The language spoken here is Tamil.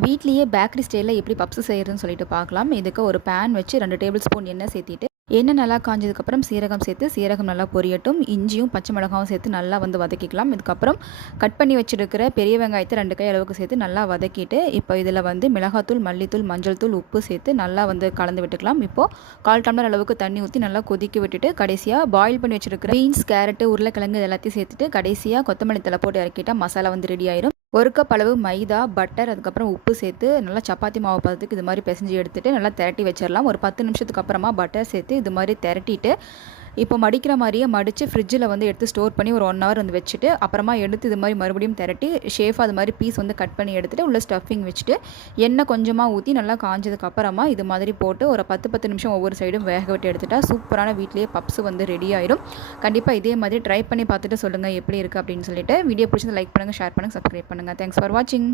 வீட்லேயே பேக்கரி ஸ்டைலில் எப்படி பப்ஸ் செய்கிறதுன்னு சொல்லிட்டு பார்க்கலாம். இதுக்கு ஒரு பேன் வச்சு 2 டேபிள் ஸ்பூன் எண்ணெய் சேர்த்திட்டு, எண்ணெய் நல்லா காஞ்சதுக்கப்புறம் சீரகம் சேர்த்து, சீரகம் நல்லா பொரியட்டும். இஞ்சியும் பச்சை மிளகாவும் சேர்த்து நல்லா வதக்கிக்கலாம். இதுக்கப்புறம் கட் பண்ணி வச்சுருக்கிற பெரிய வெங்காயத்தை 2 கை அளவுக்கு சேர்த்து நல்லா வதக்கிட்டு, இப்போ இதில் மமிளகாத்தூள், மல்லித்தூள், மஞ்சள் தூள், உப்பு சேர்த்து நல்லா கலந்து விட்டுக்கலாம். இப்போது 1/4 டம்ளர் அளவுக்கு தண்ணி ஊற்றி நல்லா கொதிக்க விட்டுட்டு, கடைசியாக பாயில் பண்ணி வச்சுருக்கிற பீன்ஸ், கேரட்டு, உருளைக்கிழங்கு எல்லாத்தையும் சேர்த்துட்டு, கடைசியாக கொத்தமல்லி தழை போட்டு இறக்கிட்டால் மசாலா ரெடி ஆயிரும். 1 கப் அளவு மைதா, பட்டர், அதுக்கப்புறம் உப்பு சேர்த்து நல்லா சப்பாத்தி மாவு பதத்துக்கு இது மாதிரி பிசைஞ்சு எடுத்துகிட்டு நல்லா திரட்டி வச்சிடலாம். ஒரு 10 நிமிஷத்துக்கு அப்புறமா பட்டர் சேர்த்து இது மாதிரி திரட்டிட்டு, இப்போ மடிக்கிற மாதிரியே மடித்து ஃப்ரிட்ஜில் எடுத்து ஸ்டோர் பண்ணி ஒரு 1 ஹவர் வச்சுட்டு, அப்புறமா எடுத்து இது மாதிரி மறுபடியும் திரட்டி ஷேஃபாக அது மாதிரி பீஸ் கட் பண்ணி எடுத்துகிட்டு உள்ள ஸ்டஃபிங் வச்சுட்டு, எண்ணெய் கொஞ்சமாக ஊற்றி நல்லா காஞ்சதுக்கப்புறமா இது மாதிரி போட்டு ஒரு 10 நிமிஷம் ஒவ்வொரு சைடும் வேக விட்டு எடுத்துட்டா சூப்பரான வீட்லேயே பப்ஸ் ரெடி ஆயிடும். கண்டிப்பாக இதே மாதிரி ட்ரை பண்ணி பார்த்துட்டு சொல்லுங்கள் எப்படி இருக்குது அப்படின்னு சொல்லிட்டு. வீடியோ பிடிச்சது லைக் பண்ணுங்கள், ஷேர் பண்ணுங்கள், சப்ஸ்கிரைப் பண்ணுங்கள். தேங்க்ஸ் ஃபார் வாட்சிங்.